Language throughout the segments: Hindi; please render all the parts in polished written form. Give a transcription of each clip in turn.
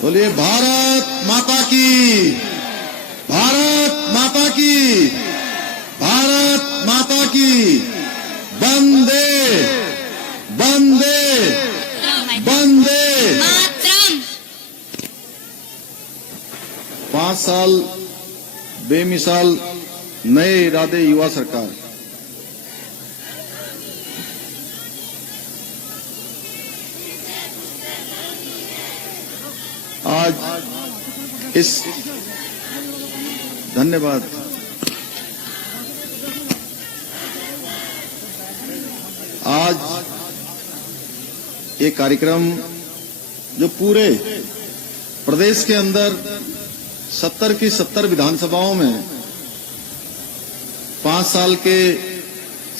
बोलिए भारत माता की, भारत माता की, भारत माता की। वंदे वंदे वंदे। 5 साल बेमिसाल नए इरादे युवा सरकार। आज इस धन्यवाद। आज ये कार्यक्रम जो पूरे प्रदेश के अंदर 70 की 70 विधानसभाओं में 5 साल के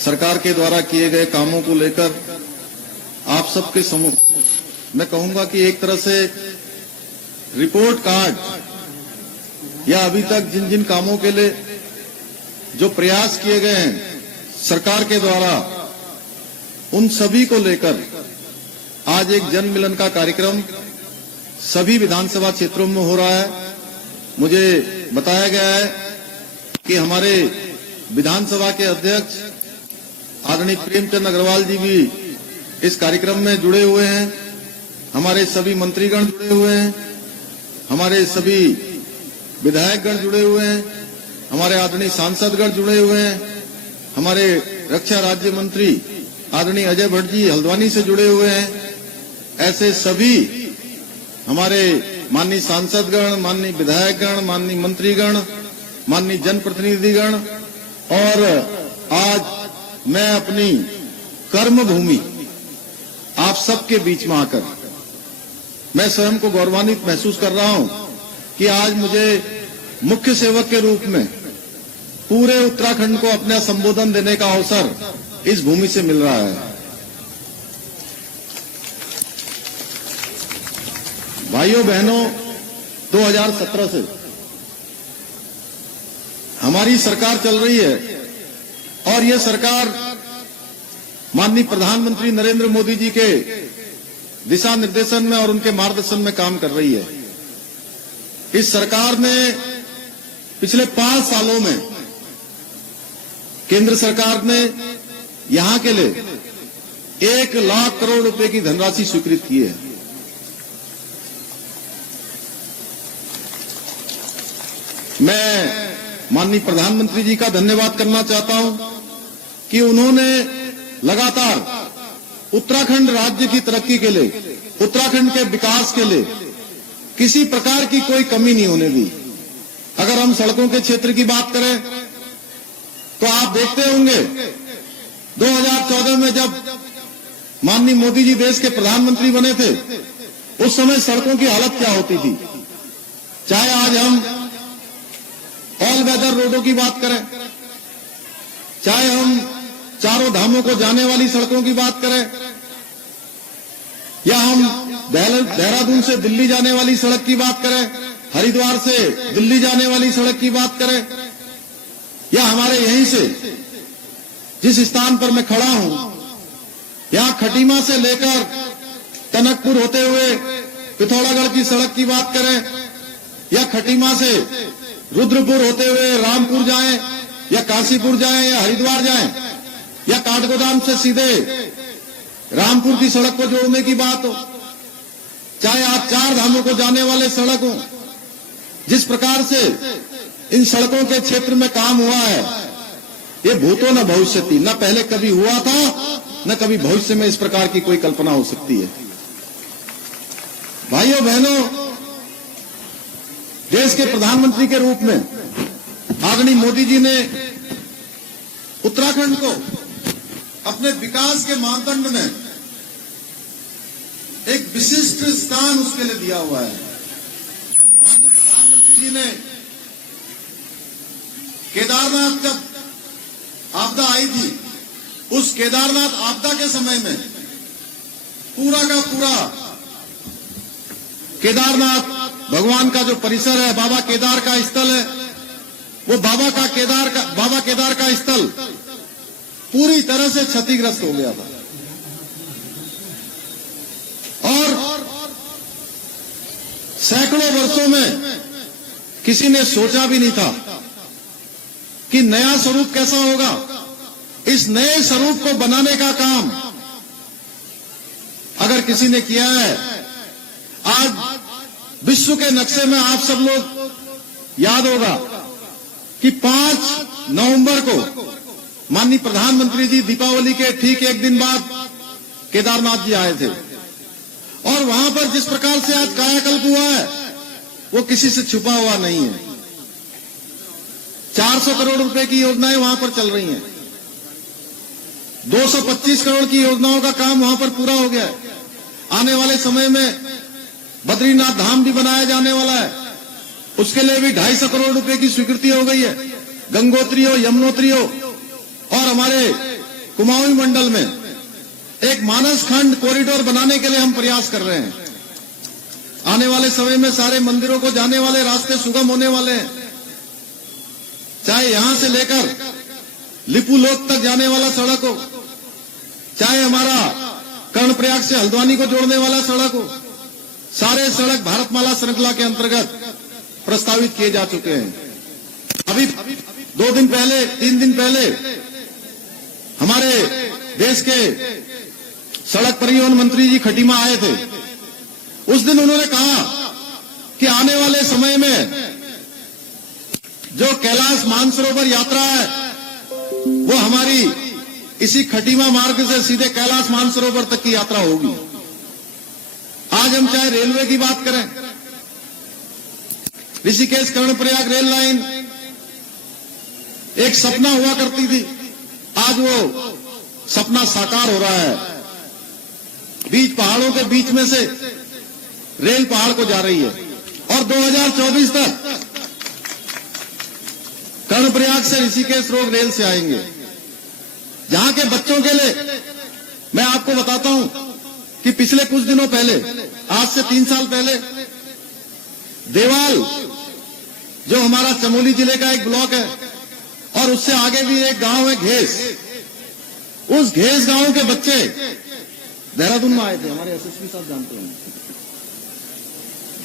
सरकार के द्वारा किए गए कामों को लेकर आप सबके सम्मुख मैं कहूंगा कि एक तरह से रिपोर्ट कार्ड या अभी तक जिन जिन कामों के लिए जो प्रयास किए गए हैं सरकार के द्वारा, उन सभी को लेकर आज एक जन मिलन का कार्यक्रम सभी विधानसभा क्षेत्रों में हो रहा है। मुझे बताया गया है कि हमारे विधानसभा के अध्यक्ष आदरणीय प्रेमचंद अग्रवाल जी भी इस कार्यक्रम में जुड़े हुए हैं, हमारे सभी मंत्रीगण जुड़े हुए हैं, हमारे सभी विधायकगण जुड़े हुए हैं, हमारे आदरणीय सांसदगण जुड़े हुए हैं, हमारे रक्षा राज्य मंत्री आदरणीय अजय भट्ट जी हल्द्वानी से जुड़े हुए हैं। ऐसे सभी हमारे माननीय सांसदगण, माननीय विधायकगण, माननीय मंत्रीगण, माननीय जनप्रतिनिधिगण, और आज मैं अपनी कर्म भूमि आप सबके बीच में आकर मैं स्वयं को गौरवान्वित महसूस कर रहा हूं कि आज मुझे मुख्य सेवक के रूप में पूरे उत्तराखंड को अपना संबोधन देने का अवसर इस भूमि से मिल रहा है। भाइयों बहनों, 2017 से हमारी सरकार चल रही है और ये सरकार माननीय प्रधानमंत्री नरेंद्र मोदी जी के दिशा निर्देशन में और उनके मार्गदर्शन में काम कर रही है। इस सरकार ने पिछले 5 सालों में केंद्र सरकार ने यहां के लिए 1 लाख करोड़ रुपए की धनराशि स्वीकृत की है। मैं माननीय प्रधानमंत्री जी का धन्यवाद करना चाहता हूं कि उन्होंने लगातार उत्तराखंड राज्य की तरक्की के लिए, उत्तराखंड के विकास के लिए किसी प्रकार की कोई कमी नहीं होने दी। अगर हम सड़कों के क्षेत्र की बात करें तो आप देखते होंगे 2014 में जब माननीय मोदी जी देश के प्रधानमंत्री बने थे, उस समय सड़कों की हालत क्या होती थी। चाहे आज हम ऑल वेदर रोडों की बात करें, चाहे हम चारों धामों को जाने वाली सड़कों की बात करें, या हम देहरादून से दिल्ली जाने वाली सड़क की बात करें, हरिद्वार से दिल्ली जाने वाली सड़क की बात करें, या हमारे यहीं से जिस स्थान पर मैं खड़ा हूं, यहां खटीमा से लेकर टनकपुर होते हुए पिथौरागढ़ की सड़क की बात करें, या खटीमा से रुद्रपुर होते हुए रामपुर जाएं, या काशीपुर जाएं, या हरिद्वार जाएं, या काठगोदाम से सीधे रामपुर की सड़क को जोड़ने की बात हो, चाहे आप 4 धामों को जाने वाले सड़क हो, जिस प्रकार से इन सड़कों के क्षेत्र में काम हुआ है, ये भूतो न भविष्यति, न पहले कभी हुआ था, न कभी भविष्य में इस प्रकार की कोई कल्पना हो सकती है। भाइयों बहनों, देश के प्रधानमंत्री के रूप में आदरणीय मोदी जी ने उत्तराखंड को अपने विकास के मानदंड में एक विशिष्ट स्थान उसके लिए दिया हुआ है। माननीय प्रधानमंत्री जी ने केदारनाथ जब आपदा आई थी, उस केदारनाथ आपदा के समय में पूरा का पूरा केदारनाथ भगवान का जो परिसर है, बाबा केदार का स्थल है, वो बाबा केदार का स्थल पूरी तरह से क्षतिग्रस्त हो गया था। और सैकड़ों वर्षों में किसी ने सोचा भी नहीं था कि नया स्वरूप कैसा होगा। इस नए स्वरूप को बनाने का काम अगर किसी ने किया है, आज विश्व के नक्शे में आप सब लोग याद होगा कि 5 नवंबर को माननीय प्रधानमंत्री जी दीपावली के ठीक एक दिन बाद केदारनाथ जी आए थे और वहां पर जिस प्रकार से आज कायाकल्प हुआ है वो किसी से छुपा हुआ नहीं है। 400 करोड़ रुपए की योजनाएं वहां पर चल रही हैं। 225 करोड़ की योजनाओं का काम वहां पर पूरा हो गया है। आने वाले समय में बद्रीनाथ धाम भी बनाया जाने वाला है, उसके लिए भी 250 करोड़ रुपए की स्वीकृति हो गई है। गंगोत्री हो, यमुनोत्री हो और हमारे कुमाऊं मंडल में एक मानस खंड कॉरिडोर बनाने के लिए हम प्रयास कर रहे हैं। आने वाले समय में सारे मंदिरों को जाने वाले रास्ते सुगम होने वाले हैं। चाहे यहां से लेकर लिपुलोक तक जाने वाला सड़क हो, चाहे हमारा कर्णप्रयाग से हल्द्वानी को जोड़ने वाला सड़क हो, सारे सड़क भारतमाला श्रृंखला के अंतर्गत प्रस्तावित किए जा चुके हैं। अभी 2 दिन पहले 3 दिन पहले हमारे देश के सड़क परिवहन मंत्री जी खटीमा आए थे। उस दिन उन्होंने कहा कि आने वाले समय में जो कैलाश मानसरोवर यात्रा है वो हमारी इसी खटीमा मार्ग से सीधे कैलाश मानसरोवर तक की यात्रा होगी। आज हम चाहे रेलवे की बात करें, ऋषिकेश कर्णप्रयाग रेल लाइन एक सपना हुआ करती थी, आज वो सपना साकार हो रहा है। बीच पहाड़ों के बीच में से रेल पहाड़ को जा रही है और 2024 तक कर्णप्रयाग से ऋषिकेश रोड रेल से आएंगे। जहां के बच्चों के लिए मैं आपको बताता हूं कि पिछले कुछ दिनों पहले, आज से 3 साल पहले, देवाल जो हमारा चमोली जिले का एक ब्लॉक है और उससे आगे भी एक गांव है घेस, उस घेस गांव के बच्चे देहरादून में आए थे। हमारे एसएसपी साहब जानते हैं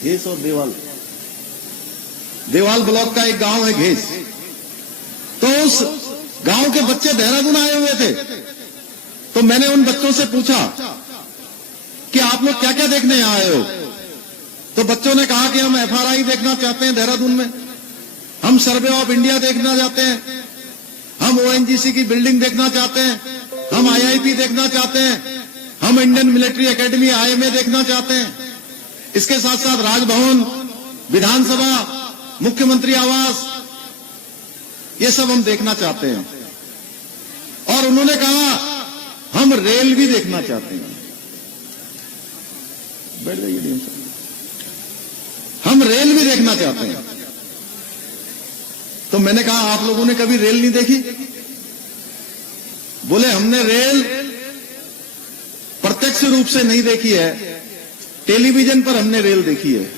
घेस और देवाल ब्लॉक का एक गांव है घेस। तो उस गांव के बच्चे देहरादून आए हुए थे। तो मैंने उन बच्चों से पूछा कि आप लोग क्या क्या देखने यहां आए हो। तो बच्चों ने कहा कि हम एफआरआई देखना चाहते हैं देहरादून में, हम सर्वे ऑफ इंडिया देखना चाहते हैं, हम ओएनजीसी की बिल्डिंग देखना चाहते हैं, हम आईआईपी देखना चाहते हैं, हम इंडियन मिलिट्री एकेडमी आईएमए देखना चाहते हैं। इसके साथ साथ राजभवन, विधानसभा, मुख्यमंत्री आवास, ये सब हम देखना चाहते हैं। और उन्होंने कहा हम रेल भी देखना चाहते हैं। बैठ जाइए, हम रेल भी देखना चाहते हैं। तो मैंने कहा आप लोगों ने कभी रेल नहीं देखी? बोले हमने रेल प्रत्यक्ष रूप से नहीं देखी है, टेलीविजन पर हमने रेल देखी है।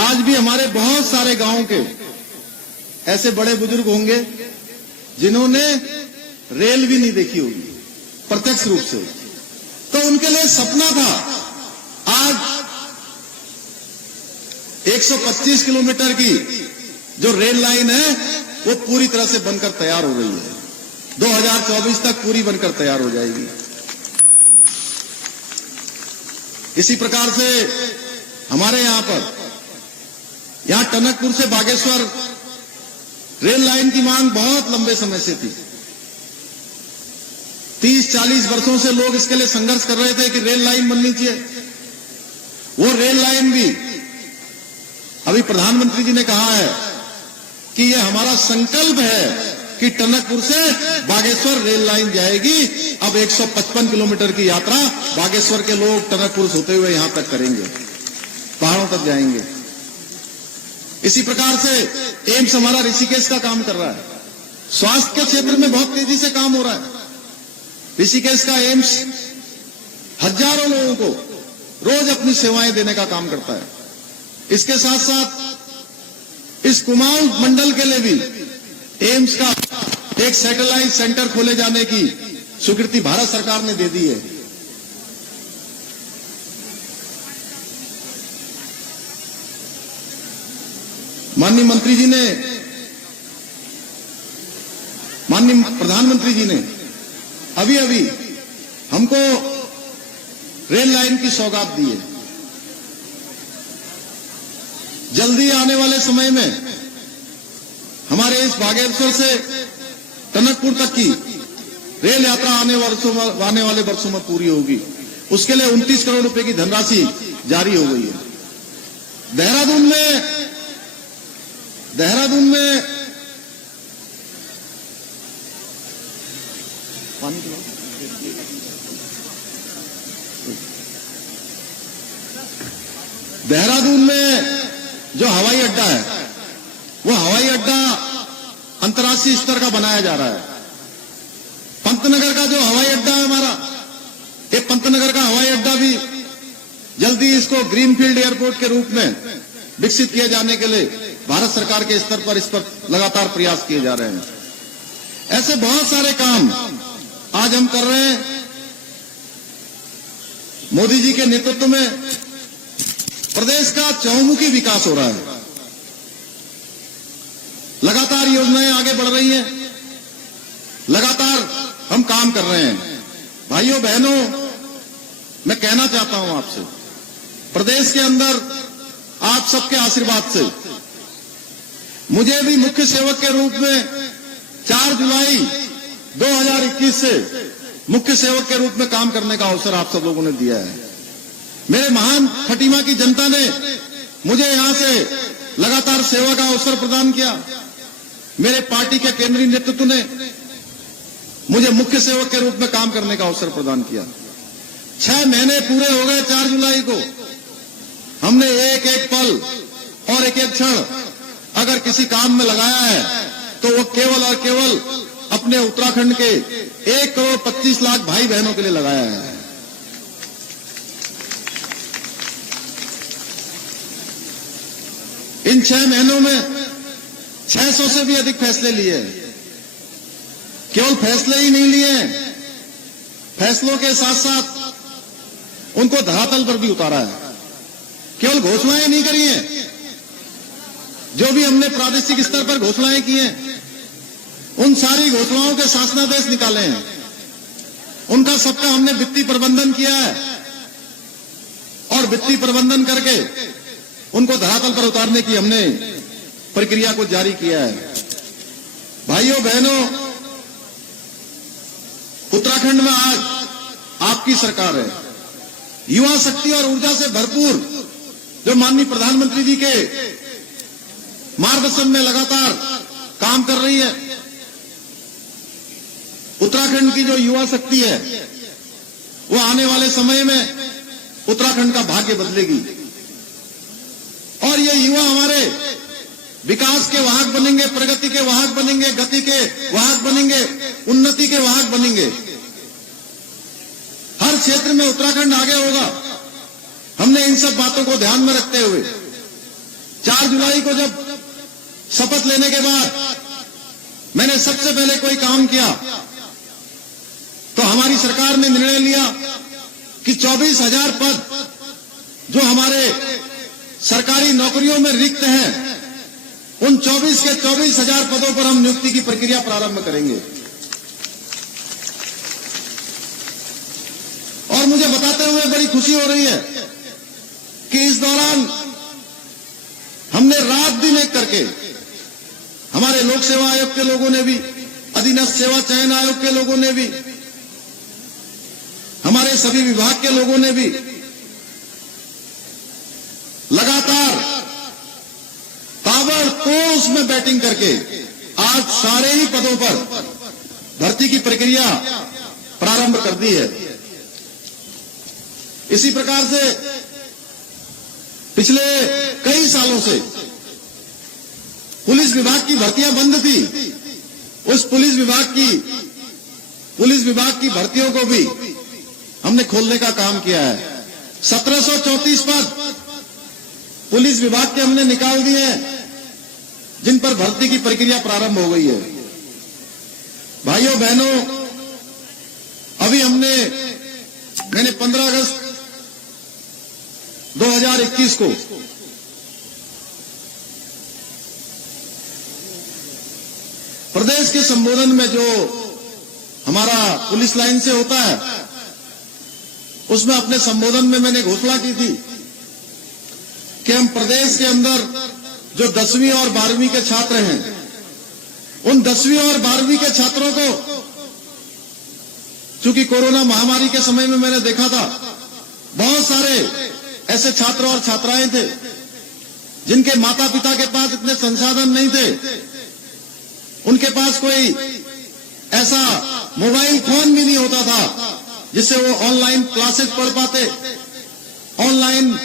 आज भी हमारे बहुत सारे गांव के ऐसे बड़े बुजुर्ग होंगे जिन्होंने रेल भी नहीं देखी होगी प्रत्यक्ष रूप से। तो उनके लिए सपना था। आज 125 किलोमीटर की जो रेल लाइन है वो पूरी तरह से बनकर तैयार हो रही है। 2024 तक पूरी बनकर तैयार हो जाएगी। इसी प्रकार से हमारे यहां टनकपुर से बागेश्वर रेल लाइन की मांग बहुत लंबे समय से थी। 30-40 वर्षों से लोग इसके लिए संघर्ष कर रहे थे कि रेल लाइन बननी चाहिए। वो रेल लाइन भी अभी प्रधानमंत्री जी ने कहा है कि ये हमारा संकल्प है कि टनकपुर से बागेश्वर रेल लाइन जाएगी। अब 155 किलोमीटर की यात्रा बागेश्वर के लोग टनकपुर से होते हुए यहां तक करेंगे, पहाड़ों तक जाएंगे। इसी प्रकार से एम्स हमारा ऋषिकेश का काम कर रहा है। स्वास्थ्य के क्षेत्र में बहुत तेजी से काम हो रहा है। ऋषिकेश का एम्स हजारों लोगों को रोज अपनी सेवाएं देने का काम करता है। इसके साथ साथ इस कुमाऊं मंडल के लिए भी एम्स का एक सैटेलाइट सेंटर खोले जाने की स्वीकृति भारत सरकार ने दे दी है। माननीय प्रधानमंत्री जी ने अभी अभी हमको रेल लाइन की सौगात दी है। जल्दी आने वाले समय में हमारे इस बागेश्वर से टनकपुर तक की रेल यात्रा आने वाले वर्षों में पूरी होगी। उसके लिए 29 करोड़ रुपए की धनराशि जारी हो गई है। देहरादून में जो हवाई अड्डा है, वो हवाई अड्डा अंतर्राष्ट्रीय स्तर का बनाया जा रहा है। पंतनगर का जो हवाई अड्डा है हमारा, ये पंतनगर का हवाई अड्डा भी जल्दी इसको ग्रीनफील्ड एयरपोर्ट के रूप में विकसित किए जाने के लिए भारत सरकार के स्तर पर इस पर लगातार प्रयास किए जा रहे हैं। ऐसे बहुत सारे काम आज हम कर रहे हैं। मोदी जी के नेतृत्व में प्रदेश का चहुमुखी विकास हो रहा है। लगातार योजनाएं आगे बढ़ रही हैं, लगातार हम काम कर रहे हैं। भाइयों बहनों, मैं कहना चाहता हूं आपसे, प्रदेश के अंदर आप सबके आशीर्वाद से मुझे भी मुख्य सेवक के रूप में 4 जुलाई 2021 से मुख्य सेवक के रूप में काम करने का अवसर आप सब लोगों ने दिया है। मेरे महान खटीमा की जनता ने मुझे यहां से लगातार सेवा का अवसर प्रदान किया। मेरे पार्टी के केंद्रीय नेतृत्व ने मुझे मुख्य सेवक के रूप में काम करने का अवसर प्रदान किया। 6 महीने पूरे हो गए 4 जुलाई को। हमने एक एक पल और एक एक क्षण अगर किसी काम में लगाया है तो वो केवल और केवल अपने उत्तराखंड के 1 करोड़ 25 लाख भाई बहनों के लिए लगाया है। इन 6 महीनों में 600 से भी अधिक फैसले लिए। केवल फैसले ही नहीं लिए, फैसलों के साथ साथ उनको धरातल पर भी उतारा है। केवल घोषणाएं नहीं करी हैं, जो भी हमने प्रादेशिक स्तर पर घोषणाएं की हैं, उन सारी घोषणाओं के शासनादेश निकाले हैं। उनका सबका हमने वित्तीय प्रबंधन किया है और वित्तीय प्रबंधन करके उनको धरातल पर उतारने की हमने प्रक्रिया को जारी किया है। भाइयों बहनों, उत्तराखंड में आज आपकी सरकार है। युवा शक्ति और ऊर्जा से भरपूर जो माननीय प्रधानमंत्री जी के मार्गदर्शन में लगातार काम कर रही है। उत्तराखंड की जो युवा शक्ति है, वो आने वाले समय में उत्तराखंड का भाग्य बदलेगी और ये युवा हमारे विकास के वाहक बनेंगे, प्रगति के वाहक बनेंगे, गति के वाहक बनेंगे, उन्नति के वाहक बनेंगे। हर क्षेत्र में उत्तराखंड आगे होगा। हमने इन सब बातों को ध्यान में रखते हुए 4 जुलाई को जब शपथ लेने के बाद मैंने सबसे पहले कोई काम किया तो हमारी सरकार ने निर्णय लिया कि 24,000 पद जो हमारे सरकारी नौकरियों में रिक्त हैं, उन 24 के 24,000 पदों पर हम नियुक्ति की प्रक्रिया प्रारंभ करेंगे। और मुझे बताते हुए बड़ी खुशी हो रही है कि इस दौरान हमने रात दिन एक करके हमारे लोक सेवा आयोग के लोगों ने भी, अधीनस्थ सेवा चयन आयोग के लोगों ने भी, हमारे सभी विभाग के लोगों ने भी लगातार ताबड़तोड़ उसमें बैटिंग करके आज सारे ही पदों पर भर्ती की प्रक्रिया प्रारंभ कर दी है। इसी प्रकार से पिछले कई सालों से पुलिस विभाग की भर्तियां बंद थी। उस पुलिस विभाग की भर्तियों को भी हमने खोलने का काम किया है। 1734 पद पुलिस विभाग के हमने निकाल दिए हैं, जिन पर भर्ती की प्रक्रिया प्रारंभ हो गई है। भाइयों बहनों, अभी मैंने 15 अगस्त 2021 को प्रदेश के संबोधन में जो हमारा पुलिस लाइन से होता है, उसमें अपने संबोधन में मैंने घोषणा की थी कि हम प्रदेश के अंदर जो 10वीं और 12वीं के छात्र हैं, उन 10वीं और 12वीं के छात्रों को, चूंकि कोरोना महामारी के समय में मैंने देखा था बहुत सारे ऐसे छात्र और छात्राएं थे जिनके माता पिता के पास इतने संसाधन नहीं थे, उनके पास कोई ऐसा मोबाइल फोन भी नहीं होता था जिससे वो ऑनलाइन क्लासेस पढ़ पाते, ऑनलाइन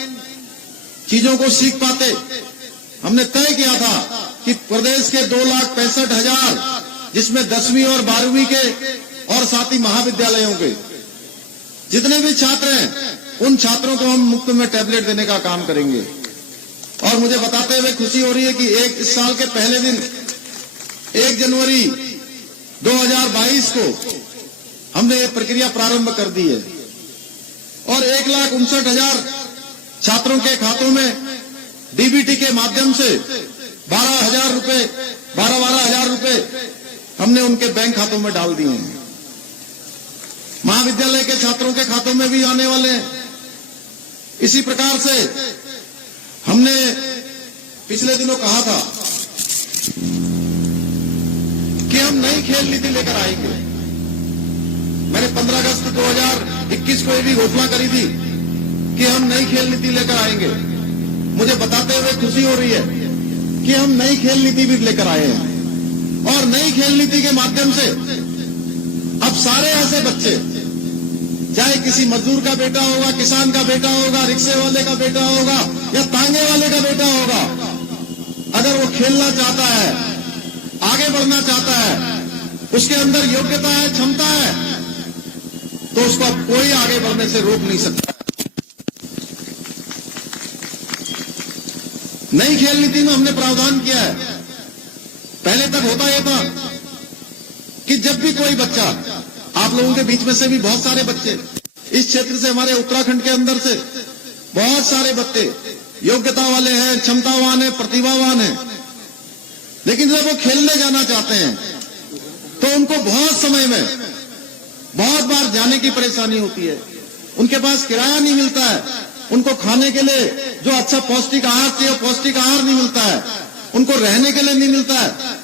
चीजों को सीख पाते। हमने तय किया था कि प्रदेश के 2,65,000 जिसमें 10वीं और 12वीं के और साथ ही महाविद्यालयों के जितने भी छात्र हैं, उन छात्रों को हम मुफ्त में टैबलेट देने का काम करेंगे। और मुझे बताते हुए खुशी हो रही है कि इस साल के पहले दिन 1 जनवरी 2022 को हमने ये प्रक्रिया प्रारंभ कर दी है और 1,59,000 छात्रों के खातों में डीबीटी के माध्यम से 12,000 रुपए 12,000 रुपए हमने उनके बैंक खातों में डाल दिए हैं। महाविद्यालय के छात्रों के खातों में भी आने वाले हैं। इसी प्रकार से हमने पिछले दिनों कहा था कि हम नई खेल नीति लेकर आएंगे। मैंने 15 अगस्त 2021 को ये भी घोषणा करी थी कि हम नई खेल नीति लेकर आएंगे। मुझे बताते हुए खुशी हो रही है कि हम नई खेल नीति भी लेकर आए हैं और नई खेल नीति के माध्यम से अब सारे ऐसे बच्चे, चाहे किसी मजदूर का बेटा होगा, किसान का बेटा होगा, रिक्शे वाले का बेटा होगा या तांगे वाले का बेटा होगा, अगर वो खेलना चाहता है, आगे बढ़ना चाहता है, उसके अंदर योग्यता है, क्षमता है, तो उसको अब कोई आगे बढ़ने से रोक नहीं सकता। नई खेल नीति में हमने प्रावधान किया है। पहले तक होता यह था कि जब भी कोई बच्चा, आप लोगों के बीच में से भी बहुत सारे बच्चे, इस क्षेत्र से, हमारे उत्तराखंड के अंदर से बहुत सारे बच्चे योग्यता वाले हैं, क्षमतावान हैं, प्रतिभावान हैं, लेकिन जब वो खेलने जाना चाहते हैं तो उनको बहुत समय में बहुत बार जाने की परेशानी होती है। उनके पास किराया नहीं मिलता है, उनको खाने के लिए जो अच्छा पौष्टिक आहार चाहिए पौष्टिक आहार नहीं मिलता है, उनको रहने के लिए नहीं मिलता है।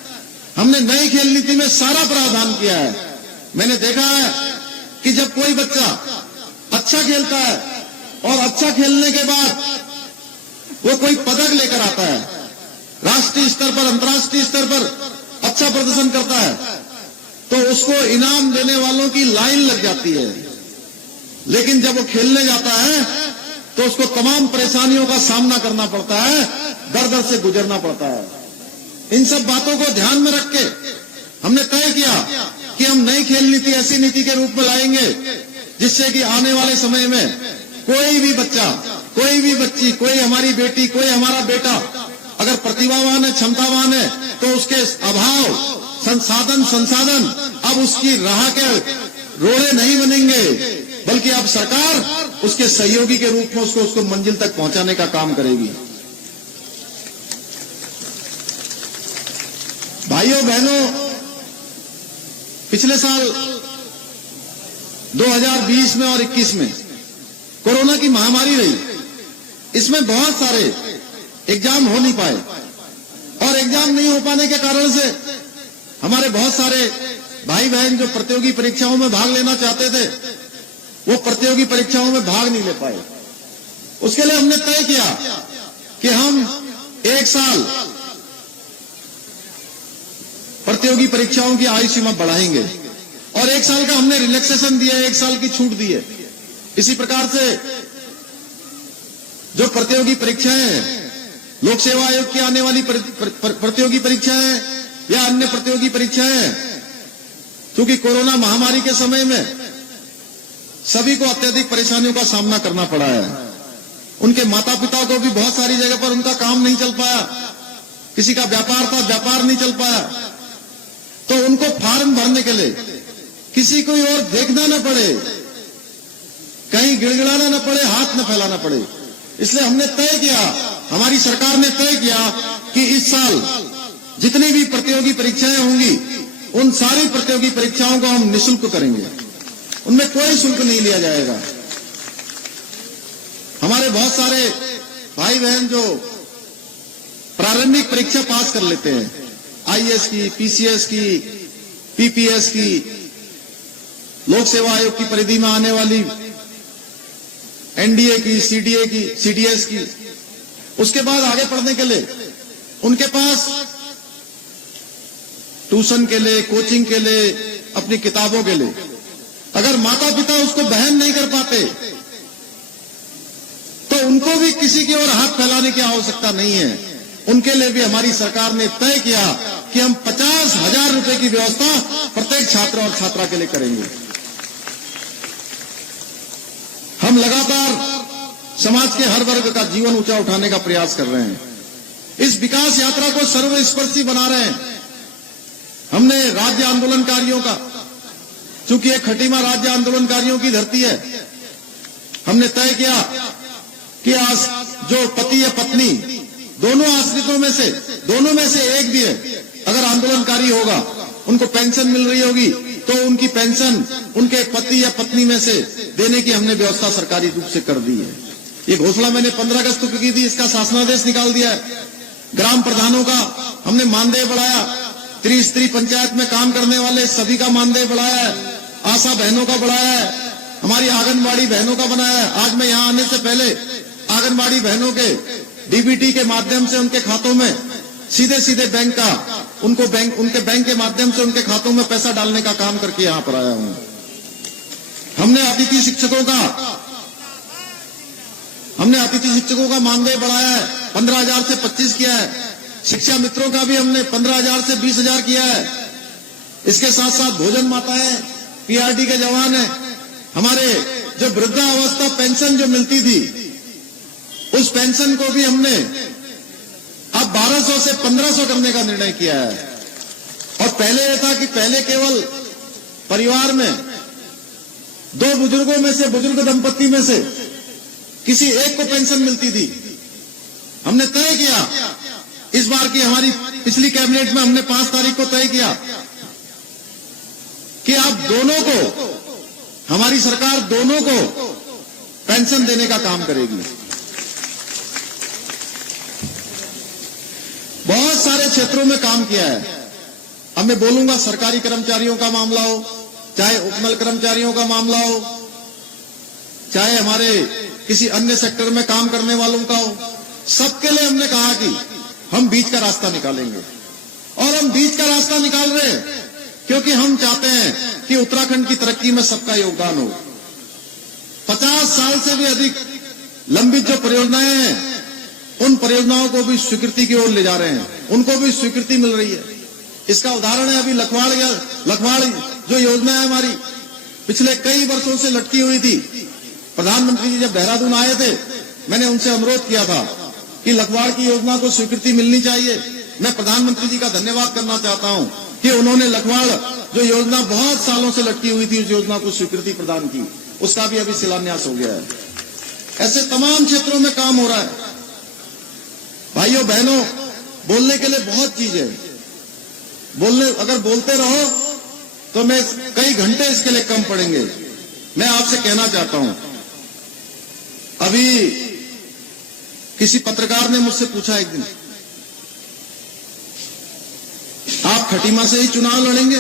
हमने नई खेल नीति में सारा प्रावधान किया है। मैंने देखा है कि जब कोई बच्चा अच्छा खेलता है और अच्छा खेलने के बाद वो कोई पदक लेकर आता है, राष्ट्रीय स्तर पर, अंतर्राष्ट्रीय स्तर पर अच्छा प्रदर्शन करता है, तो उसको इनाम देने वालों की लाइन लग जाती है। लेकिन जब वो खेलने जाता है तो उसको तमाम परेशानियों का सामना करना पड़ता है, दर दर से गुजरना पड़ता है। इन सब बातों को ध्यान में रख के हमने तय किया कि हम नई खेल नीति ऐसी नीति के रूप में लाएंगे जिससे कि आने वाले समय में कोई भी बच्चा, कोई भी बच्ची, कोई हमारी बेटी, कोई हमारा बेटा अगर प्रतिभावान है, क्षमतावान है, तो उसके अभाव संसाधन अब उसकी राह के रोड़े नहीं बनेंगे, बल्कि अब सरकार उसके सहयोगी के रूप में उसको मंजिल तक पहुंचाने का काम करेगी। भाइयों बहनों, पिछले साल 2020 में और 21 में कोरोना की महामारी रही। इसमें बहुत सारे एग्जाम हो नहीं पाए और एग्जाम नहीं हो पाने के कारण से हमारे बहुत सारे भाई बहन जो प्रतियोगी परीक्षाओं में भाग लेना चाहते थे, वो प्रतियोगी परीक्षाओं में भाग नहीं ले पाए। उसके लिए हमने तय किया कि हम 1 साल प्रतियोगी परीक्षाओं की आयु सीमा बढ़ाएंगे और 1 साल का हमने रिलैक्सेशन दिया है, 1 साल की छूट दी है। इसी प्रकार से जो प्रतियोगी परीक्षाएं हैं, लोक सेवा आयोग की आने वाली प्रतियोगी परीक्षाएं या अन्य प्रतियोगी परीक्षाएं, क्योंकि कोरोना महामारी के समय में सभी को अत्यधिक परेशानियों का सामना करना पड़ा है। उनके माता पिता को भी बहुत सारी जगह पर उनका काम नहीं चल पाया, किसी का व्यापार था, व्यापार नहीं चल पाया, तो उनको फॉर्म भरने के लिए किसी को और देखना न पड़े, कहीं गिड़गिड़ाना न पड़े, हाथ न फैलाना पड़े। इसलिए हमने तय किया, हमारी सरकार ने तय किया कि इस साल जितनी भी प्रतियोगी परीक्षाएं होंगी उन सारी प्रतियोगी परीक्षाओं को हम निःशुल्क करेंगे, उनमें कोई शुल्क नहीं लिया जाएगा। हमारे बहुत सारे भाई बहन जो प्रारंभिक परीक्षा पास कर लेते हैं, आईएएस की, पीसीएस की, पीपीएस की, लोक सेवा आयोग की परिधि में आने वाली एनडीए की, सीडीए की, सीडीएस की, उसके बाद आगे पढ़ने के लिए उनके पास ट्यूशन के लिए, कोचिंग के लिए, अपनी किताबों के लिए अगर माता पिता उसको बहन नहीं कर पाते तो उनको भी किसी की ओर हाथ फैलाने की आवश्यकता नहीं है। उनके लिए भी हमारी सरकार ने तय किया कि हम 50,000 रुपए की व्यवस्था प्रत्येक छात्र और छात्रा के लिए करेंगे। हम लगातार समाज के हर वर्ग का जीवन ऊंचा उठाने का प्रयास कर रहे हैं। इस विकास यात्रा को सर्वस्पर्शी बना रहे हैं। हमने राज्य आंदोलनकारियों का, चूंकि ये खटीमा राज्य आंदोलनकारियों की धरती है, हमने तय किया कि आज जो पति या पत्नी दोनों आश्रितों में से एक भी है, अगर आंदोलनकारी होगा, उनको पेंशन मिल रही होगी तो उनकी पेंशन उनके पति या पत्नी में से देने की हमने व्यवस्था सरकारी रूप से कर दी है। ये घोषणा मैंने 15 अगस्त को की थी, इसका शासनादेश निकाल दिया है। ग्राम प्रधानों का हमने मानदेय बढ़ाया, त्रिस्तरीय पंचायत में काम करने वाले सभी का मानदेय बढ़ाया है, आशा बहनों का बढ़ाया है, हमारी आंगनबाड़ी बहनों का बनाया है। आज मैं यहां आने से पहले आंगनबाड़ी बहनों के डीबीटी के माध्यम से उनके खातों में सीधे बैंक का उनके बैंक के माध्यम से उनके खातों में पैसा डालने का काम करके यहां पर आया हूं। हमने अतिथि शिक्षकों का मानदेय बढ़ाया है, 15,000 से 25 किया है। शिक्षा मित्रों का भी हमने 15,000 से 20,000 किया है। इसके साथ साथ भोजन माताएं, पीआरडी के जवान हैं, हमारे जो वृद्धावस्था पेंशन जो मिलती थी, उस पेंशन को भी हमने अब 1200 से 1500 करने का निर्णय किया है। और पहले यह था कि पहले केवल परिवार में 2 बुजुर्गों में से, बुजुर्ग दंपत्ति में से किसी एक को पेंशन मिलती थी। हमने तय किया, इस बार की हमारी पिछली कैबिनेट में हमने 5 तारीख को तय किया कि आप दोनों को, हमारी सरकार दोनों को पेंशन देने का काम करेगी। बहुत सारे क्षेत्रों में काम किया है। अब मैं बोलूंगा, सरकारी कर्मचारियों का मामला हो, चाहे उपनल कर्मचारियों का मामला हो, चाहे हमारे किसी अन्य सेक्टर में काम करने वालों का हो, सबके लिए हमने कहा कि हम बीच का रास्ता निकालेंगे। और हम बीच का रास्ता निकाल रहे हैं क्योंकि हम चाहते हैं कि उत्तराखंड की तरक्की में सबका योगदान हो। 50 साल से भी अधिक लंबित जो परियोजनाएं हैं, उन परियोजनाओं को भी स्वीकृति की ओर ले जा रहे हैं, उनको भी स्वीकृति मिल रही है। इसका उदाहरण है अभी लखवाड़ जो योजना है हमारी, पिछले कई वर्षों से लटकी हुई थी। प्रधानमंत्री जी जब देहरादून आए थे, मैंने उनसे अनुरोध किया था कि लखवाड़ की योजना को स्वीकृति मिलनी चाहिए। मैं प्रधानमंत्री जी का धन्यवाद करना चाहता हूं कि उन्होंने लखवाड़ जो योजना बहुत सालों से लटकी हुई थी, उस योजना को स्वीकृति प्रदान की। उसका भी अभी शिलान्यास हो गया है। ऐसे तमाम क्षेत्रों में काम हो रहा है। भाइयों बहनों, बोलने के लिए बहुत चीज है। अगर बोलते रहो तो मैं कई घंटे इसके लिए कम पड़ेंगे। मैं आपसे कहना चाहता हूं, अभी किसी पत्रकार ने मुझसे पूछा एक दिन, आप खटीमा से ही चुनाव लड़ेंगे?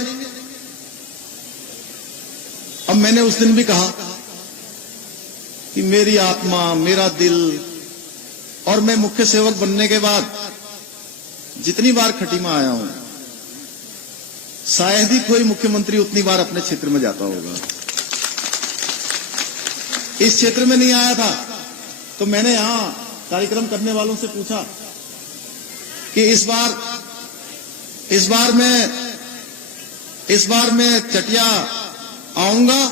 अब मैंने उस दिन भी कहा कि मेरी आत्मा, मेरा दिल, और मैं मुख्य सेवक बनने के बाद जितनी बार खटीमा आया हूं, शायद ही कोई मुख्यमंत्री उतनी बार अपने क्षेत्र में जाता होगा। इस क्षेत्र में नहीं आया था तो मैंने यहां कार्यक्रम करने वालों से पूछा कि इस बार मैं चटिया आऊंगा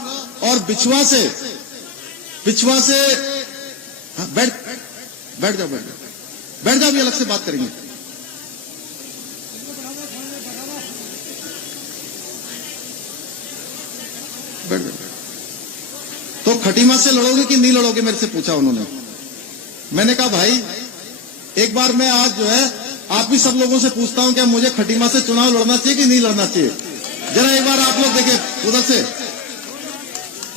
और बिछुआ से बैठ जाओ भी अलग से बात करेंगे। बैठ जाओ। तो खटीमा से लड़ोगे कि नहीं लड़ोगे, मेरे से पूछा उन्होंने। मैंने कहा भाई, एक बार मैं आज जो है आप भी सब लोगों से पूछता हूं, क्या मुझे खटीमा से चुनाव लड़ना चाहिए कि नहीं लड़ना चाहिए? जरा एक बार आप लोग देखें उधर से,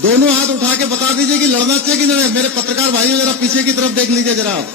दोनों हाथ उठा के बता दीजिए कि लड़ना चाहिए कि नहीं। मेरे पत्रकार भाइयों जरा पीछे की तरफ देख लीजिए जरा आप।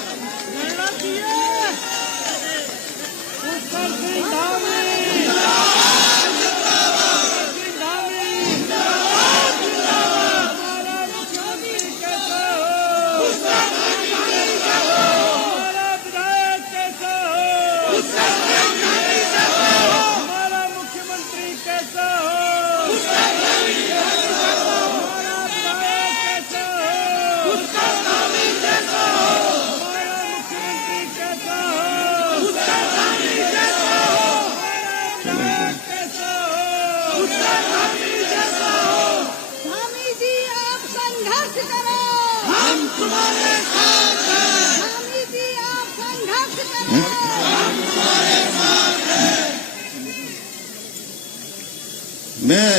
स्वामी जी आप संघर्ष करो, हम तुम्हारे साथ हैं। स्वामी जी आप संघर्ष करो, हम तुम्हारे साथ हैं। मैं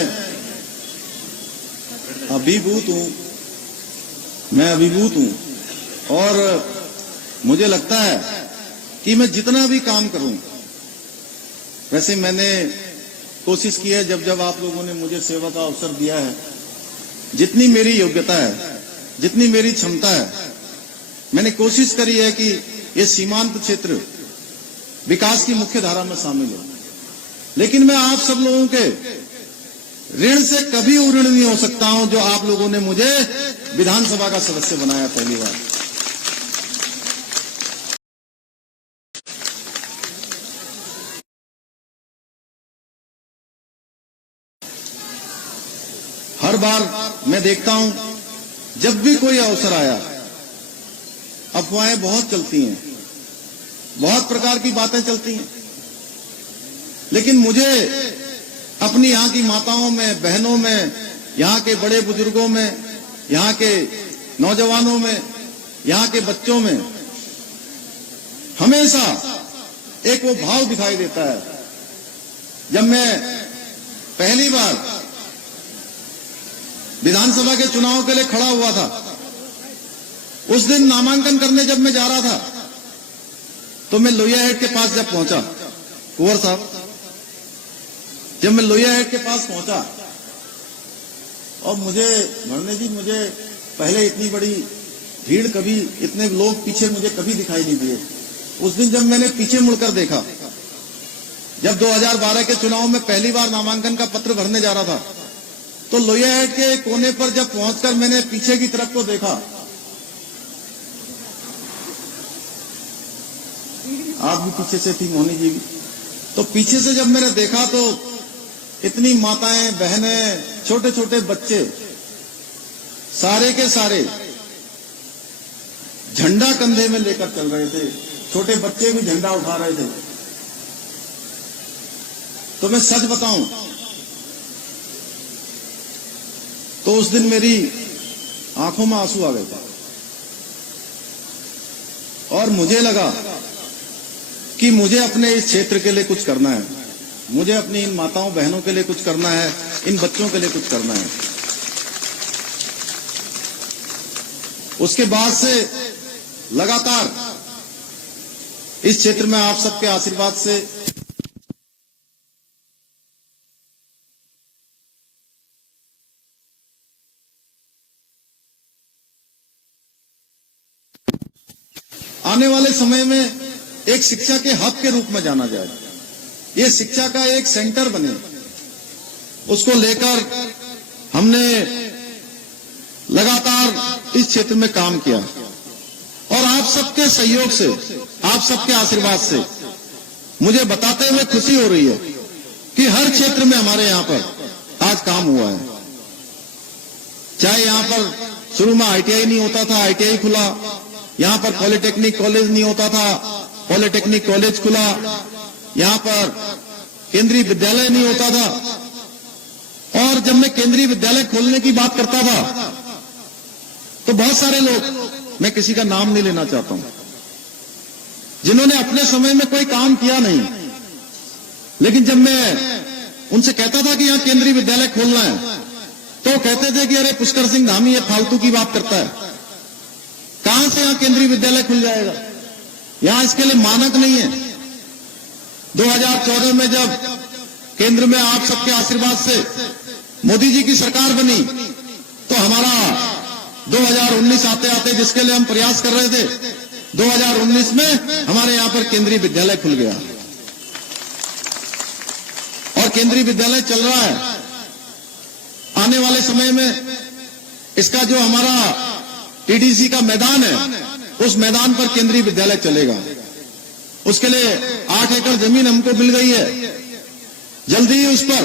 अभिभूत हूं और मुझे लगता है कि मैं जितना भी काम करूं, वैसे मैंने कोशिश की है जब जब आप लोगों ने मुझे सेवा का अवसर दिया है, जितनी मेरी योग्यता है, जितनी मेरी क्षमता है, मैंने कोशिश करी है कि ये सीमांत क्षेत्र विकास की मुख्य धारा में शामिल हो। लेकिन मैं आप सब लोगों के ऋण से कभी ऋण नहीं हो सकता हूं जो आप लोगों ने मुझे विधानसभा का सदस्य बनाया पहली बार। हर बार मैं देखता हूं जब भी कोई अवसर आया, अफवाहें बहुत चलती हैं, बहुत प्रकार की बातें चलती हैं, लेकिन मुझे अपनी यहाँ की माताओं में, बहनों में, यहाँ के बड़े बुजुर्गों में, यहाँ के नौजवानों में, यहाँ के बच्चों में हमेशा एक वो भाव दिखाई देता है। जब मैं पहली बार विधानसभा के चुनाव के लिए खड़ा हुआ था, उस दिन नामांकन करने जब मैं जा रहा था, तो मैं लोहिया हेड के पास जब पहुंचा, कुंवर साहब, जब मैं लोहिया हेड के पास पहुंचा और मुझे पहले इतनी बड़ी भीड़, कभी इतने लोग पीछे मुझे कभी दिखाई नहीं दिए। उस दिन जब मैंने पीछे मुड़कर देखा, जब 2012 के चुनाव में पहली बार नामांकन का पत्र भरने जा रहा था, तो लोहिया हेड के कोने पर जब पहुंचकर मैंने पीछे की तरफ को देखा, आप भी पीछे से थी, मोहनी जी भी, तो पीछे से जब मैंने देखा तो इतनी माताएं, बहनें, छोटे छोटे बच्चे, सारे के सारे झंडा कंधे में लेकर चल रहे थे। छोटे बच्चे भी झंडा उठा रहे थे। तो मैं सच बताऊं तो उस दिन मेरी आंखों में आंसू आ गए थे और मुझे लगा कि मुझे अपने इस क्षेत्र के लिए कुछ करना है, मुझे अपनी इन माताओं बहनों के लिए कुछ करना है, इन बच्चों के लिए कुछ करना है। उसके बाद से लगातार इस क्षेत्र में आप सबके आशीर्वाद से आने वाले समय में एक शिक्षा के हब के रूप में जाना जाए, ये शिक्षा का एक सेंटर बने, उसको लेकर हमने लगातार इस क्षेत्र में काम किया और आप सबके सहयोग से, आप सबके आशीर्वाद से मुझे बताते हुए खुशी हो रही है कि हर क्षेत्र में हमारे यहाँ पर आज काम हुआ है। चाहे यहाँ पर शुरू में आईटीआई नहीं होता था, आईटीआई खुला, यहाँ पर पॉलिटेक्निक कॉलेज नहीं होता था, पॉलिटेक्निक कॉलेज खुला, यहाँ पर केंद्रीय विद्यालय नहीं होता था। और जब मैं केंद्रीय विद्यालय खोलने की बात करता था तो बहुत सारे लोग, मैं किसी का नाम नहीं लेना चाहता हूं, जिन्होंने अपने समय में कोई काम किया नहीं, लेकिन जब मैं उनसे कहता था कि यहां केंद्रीय विद्यालय खोलना है तो कहते थे कि अरे पुष्कर सिंह धामी ये फालतू की बात करता है, कहां से यहां केंद्रीय विद्यालय खुल जाएगा, यहां इसके लिए मानक नहीं है। 2014 में जब केंद्र में आप सबके आशीर्वाद से मोदी जी की सरकार बनी तो हमारा 2019 आते आते जिसके लिए हम प्रयास कर रहे थे, 2019 में हमारे यहां पर केंद्रीय विद्यालय खुल गया और केंद्रीय विद्यालय चल रहा है। आने वाले समय में इसका जो हमारा टीडीसी का मैदान है, उस मैदान पर केंद्रीय विद्यालय चलेगा। उसके लिए 8 एकड़ जमीन हमको मिल गई है। जल्दी ही उस पर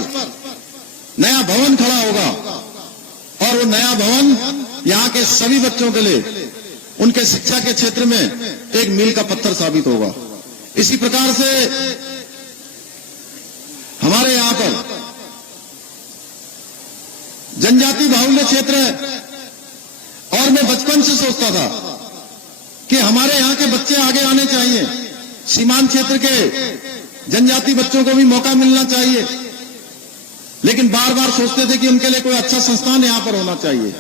नया भवन खड़ा होगा और वो नया भवन यहां के सभी बच्चों के लिए उनके शिक्षा के क्षेत्र में एक मील का पत्थर साबित होगा। इसी प्रकार से हमारे यहां पर जनजाति बाहुल्य क्षेत्र है और मैं बचपन से सोचता था कि हमारे यहां के बच्चे आगे आने चाहिए, सीमांत क्षेत्र के जनजाति बच्चों को भी मौका मिलना चाहिए, लेकिन बार बार सोचते थे कि उनके लिए कोई अच्छा संस्थान यहां पर होना चाहिए।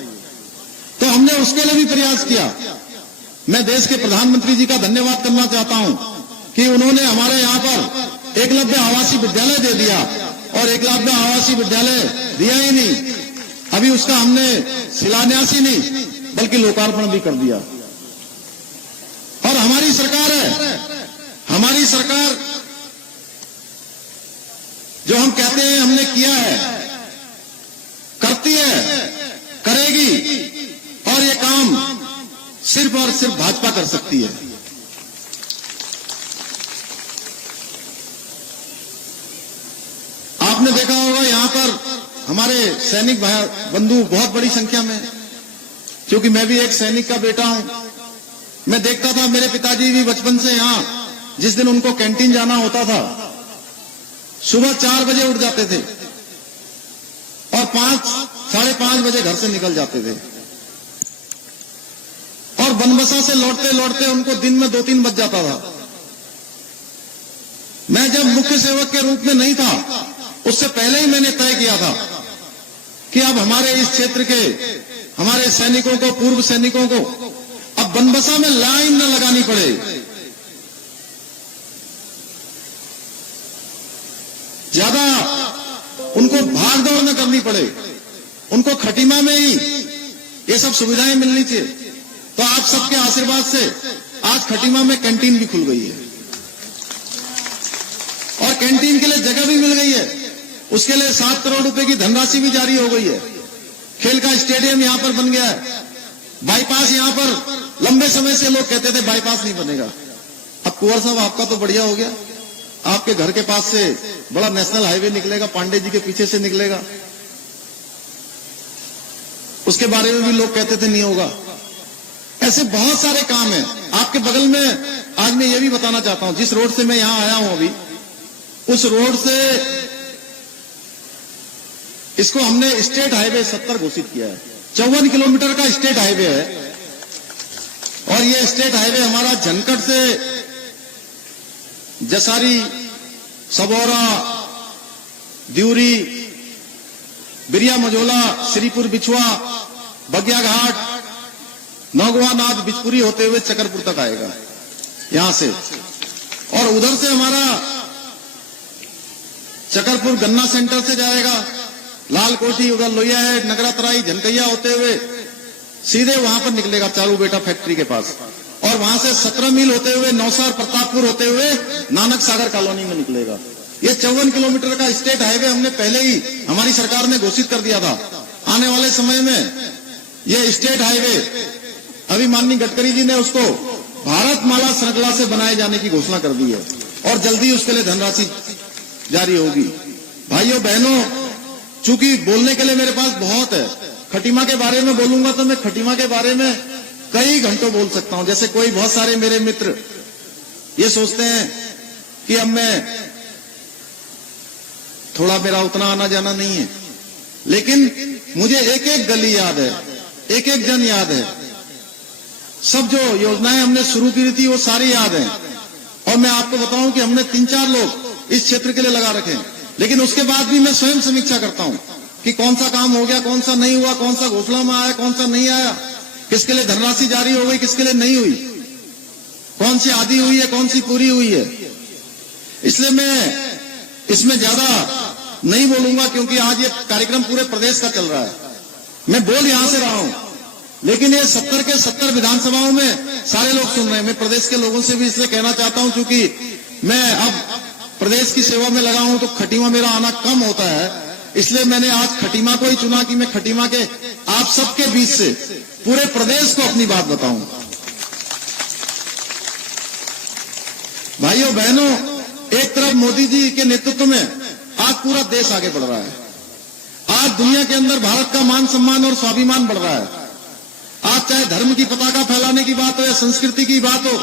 तो हमने उसके लिए भी प्रयास किया। मैं देश के प्रधानमंत्री जी का धन्यवाद करना चाहता हूं कि उन्होंने हमारे यहां पर एकलव्य आवासीय विद्यालय दे दिया और एकलव्य आवासीय विद्यालय दिया ही नहीं, अभी उसका हमने शिलान्यास ही नहीं बल्कि लोकार्पण भी कर दिया। और हमारी सरकार है, हमारी सरकार जो हम कहते हैं हमने किया है, करती है, करेगी, और ये काम सिर्फ और सिर्फ भाजपा कर सकती है। आपने देखा होगा यहां पर हमारे सैनिक भाई बंधु बहुत बड़ी संख्या में, क्योंकि मैं भी एक सैनिक का बेटा हूं। मैं देखता था मेरे पिताजी भी बचपन से यहां, जिस दिन उनको कैंटीन जाना होता था, सुबह 4 बजे उठ जाते थे और 5-5:30 बजे घर से निकल जाते थे और बनबसा से लौटते लौटते उनको दिन में 2-3 बज जाता था। मैं जब मुख्य सेवक के रूप में नहीं था, उससे पहले ही मैंने तय किया था कि अब हमारे इस क्षेत्र के हमारे सैनिकों को, पूर्व सैनिकों को अब बनबसा में लाइन न लगानी पड़े, ज्यादा उनको भाग दौड़ न करनी पड़े, उनको खटीमा में ही ये सब सुविधाएं मिलनी चाहिए। तो आप सबके आशीर्वाद से आज खटीमा में कैंटीन भी खुल गई है और कैंटीन के लिए जगह भी मिल गई है। उसके लिए 7 करोड़ रुपए की धनराशि भी जारी हो गई है। खेल का स्टेडियम यहां पर बन गया है। बाईपास यहां पर लंबे समय से लोग कहते थे बाईपास नहीं बनेगा, अब कुंवर साहब आपका तो बढ़िया हो गया, आपके घर के पास से बड़ा नेशनल हाईवे निकलेगा, पांडे जी के पीछे से निकलेगा। उसके बारे में भी लोग कहते थे नहीं होगा। ऐसे बहुत सारे काम हैं आपके बगल में। आज मैं ये भी बताना चाहता हूं, जिस रोड से मैं यहां आया हूं अभी, उस रोड से इसको हमने स्टेट हाईवे 70 घोषित किया है। 54 किलोमीटर का स्टेट हाईवे है और ये स्टेट हाईवे हमारा झनकट से जसारी, सबौरा, द्यूरी, बिरिया मझोला, श्रीपुर बिछुआ, बगिया घाट, नौगवानाथ, बिजपुरी होते हुए चकरपुर तक आएगा यहां से। और उधर से हमारा चकरपुर गन्ना सेंटर से जाएगा, लालकोठी, उधर लोहिया है, नगरातराई, झनकैया होते हुए सीधे वहां पर निकलेगा चारू बेटा फैक्ट्री के पास, और वहां से 17 मील होते हुए नौसार, प्रतापपुर होते हुए नानक सागर कॉलोनी में निकलेगा। ये 54 किलोमीटर का स्टेट हाईवे हमने पहले ही हमारी सरकार ने घोषित कर दिया था। आने वाले समय में ये स्टेट हाईवे अभी माननीय गडकरी जी ने उसको भारतमाला श्रृंखला से बनाए जाने की घोषणा कर दी है और जल्दी उसके लिए धनराशि जारी होगी। भाइयों बहनों, चूंकि बोलने के लिए मेरे पास बहुत है, खटीमा के बारे में बोलूंगा तो मैं खटीमा के बारे में कई घंटों बोल सकता हूं। जैसे कोई बहुत सारे मेरे मित्र ये सोचते हैं कि अब मैं थोड़ा मेरा उतना आना जाना नहीं है, लेकिन मुझे एक एक गली याद है, एक एक जन याद है, सब जो योजनाएं हमने शुरू की थी वो सारी याद है। और मैं आपको बताऊं कि हमने 3-4 लोग इस क्षेत्र के लिए लगा रखे हैं, लेकिन उसके बाद भी मैं स्वयं समीक्षा करता हूं कि कौन सा काम हो गया, कौन सा नहीं हुआ, कौन सा घोषणा में आया, कौन सा नहीं आया, किसके लिए धनराशि जारी हो गई, किसके लिए नहीं हुई, कौन सी आधी हुई है, कौन सी पूरी हुई है। इसलिए मैं इसमें ज्यादा नहीं बोलूंगा, क्योंकि आज ये कार्यक्रम पूरे प्रदेश का चल रहा है। मैं बोल यहां से रहा हूं, लेकिन ये 70 के 70 विधानसभाओं में सारे लोग सुन रहे हैं। मैं प्रदेश के लोगों से भी इसलिए कहना चाहता हूं, क्योंकि मैं अब प्रदेश की सेवा में लगा हूं, तो खटीमा मेरा आना कम होता है, इसलिए मैंने आज खटीमा को ही चुना कि मैं खटीमा के आप सबके बीच से पूरे प्रदेश को अपनी बात बताऊं। भाइयों बहनों, एक तरफ मोदी जी के नेतृत्व में आज पूरा देश आगे बढ़ रहा है। आज दुनिया के अंदर भारत का मान सम्मान और स्वाभिमान बढ़ रहा है। आज चाहे धर्म की पताका फैलाने की बात हो या संस्कृति की बात हो,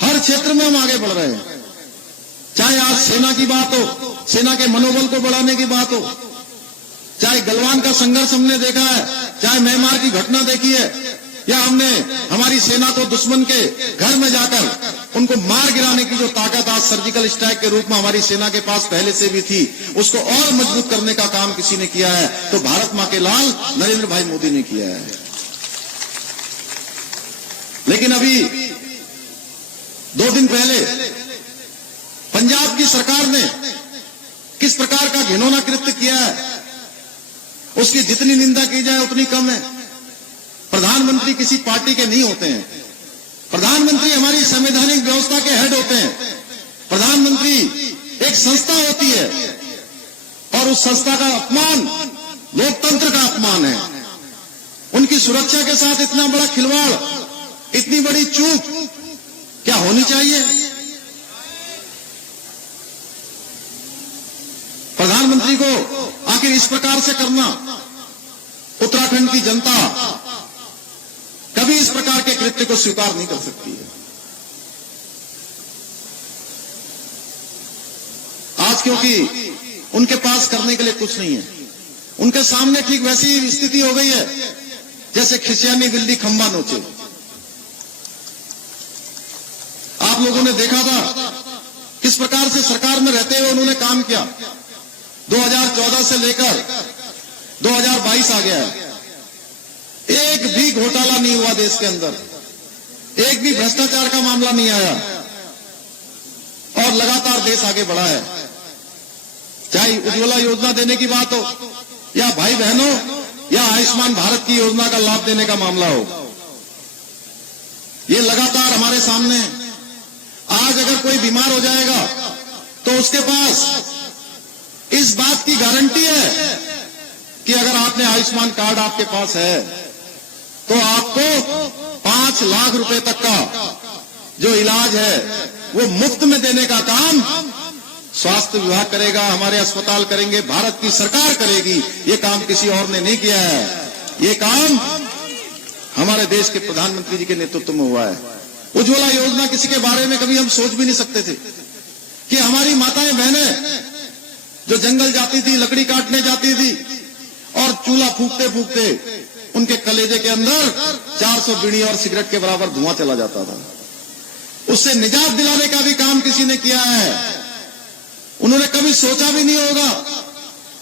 हर क्षेत्र में हम आगे बढ़ रहे हैं। चाहे आज सेना की बात हो, सेना के मनोबल को बढ़ाने की बात हो, चाहे गलवान का संघर्ष हमने देखा है, चाहे म्यांमार की घटना देखी है, या हमने हमारी सेना को दुश्मन के घर में जाकर उनको मार गिराने की जो ताकत आज सर्जिकल स्ट्राइक के रूप में हमारी सेना के पास पहले से भी थी, उसको और मजबूत करने का काम किसी ने किया है तो भारत मां के लाल नरेंद्र भाई मोदी ने किया है। लेकिन अभी 2 दिन पहले पंजाब की सरकार ने किस प्रकार का घिनौना कृत्य किया है, उसकी जितनी निंदा की जाए उतनी कम है। प्रधानमंत्री किसी पार्टी के नहीं होते हैं। प्रधानमंत्री हमारी संवैधानिक व्यवस्था के हेड होते हैं। प्रधानमंत्री एक संस्था होती है और उस संस्था का अपमान लोकतंत्र का अपमान है। उनकी सुरक्षा के साथ इतना बड़ा खिलवाड़, इतनी बड़ी चूक क्या होनी चाहिए? प्रधानमंत्री को आखिर इस प्रकार से करना, उत्तराखंड की जनता कभी इस प्रकार के कृत्य को स्वीकार नहीं कर सकती है। आज क्योंकि उनके पास करने के लिए कुछ नहीं है, उनके सामने ठीक वैसी स्थिति हो गई है जैसे खिसियानी बिल्ली खंबा नोचे। आप लोगों ने देखा था किस प्रकार से सरकार में रहते हुए उन्होंने काम किया। 2014 से लेकर 2022 आ गया है, एक भी घोटाला नहीं हुआ देश के अंदर, एक भी भ्रष्टाचार का मामला नहीं आया और लगातार देश आगे बढ़ा है। चाहे उज्ज्वला योजना देने की बात हो या भाई बहनों या आयुष्मान भारत की योजना का लाभ देने का मामला हो, ये लगातार हमारे सामने है। आज अगर कोई बीमार हो जाएगा तो उसके पास इस बात की गारंटी है कि अगर आपने आयुष्मान कार्ड आपके पास है तो आपको 5 लाख रुपए तक का जो इलाज है वो मुफ्त में देने का काम स्वास्थ्य विभाग करेगा, हमारे अस्पताल करेंगे, भारत की सरकार करेगी। ये काम किसी और ने नहीं किया है, ये काम हमारे देश के प्रधानमंत्री जी के नेतृत्व में हुआ है। उज्ज्वला योजना किसी के बारे में कभी हम सोच भी नहीं सकते थे कि हमारी माताएं बहनें जो जंगल जाती थी, लकड़ी काटने जाती थी और चूल्हा फूकते फूकते उनके कलेजे के अंदर 400 बीड़ी और सिगरेट के बराबर धुआं चला जाता था, उससे निजात दिलाने का भी काम किसी ने किया है। उन्होंने कभी सोचा भी नहीं होगा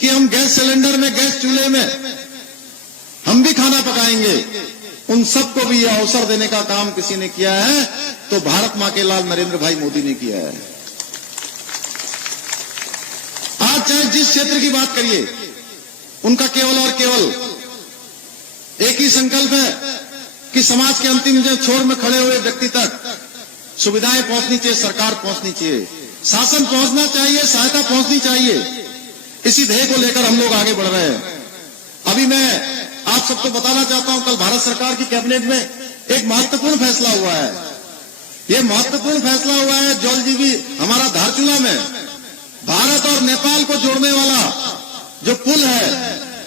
कि हम गैस सिलेंडर में, गैस चूल्हे में हम भी खाना पकाएंगे। उन सबको भी यह अवसर देने का काम किसी ने किया है तो भारत मां के लाल नरेंद्र भाई मोदी ने किया है। आज चाहे जिस क्षेत्र की बात करिए, उनका केवल और केवल एक ही संकल्प है कि समाज के अंतिम छोर में खड़े हुए व्यक्ति तक सुविधाएं पहुंचनी चाहिए, सरकार पहुंचनी चाहिए, शासन पहुंचना चाहिए, सहायता पहुंचनी चाहिए। इसी ध्येय को लेकर हम लोग आगे बढ़ रहे हैं। अभी मैं आप सबको बताना चाहता हूं, कल भारत सरकार की कैबिनेट में एक महत्वपूर्ण फैसला हुआ है। यह महत्वपूर्ण फैसला हुआ है जौलजीबी हमारा धारचूला में भारत और नेपाल को जोड़ने वाला जो पुल है,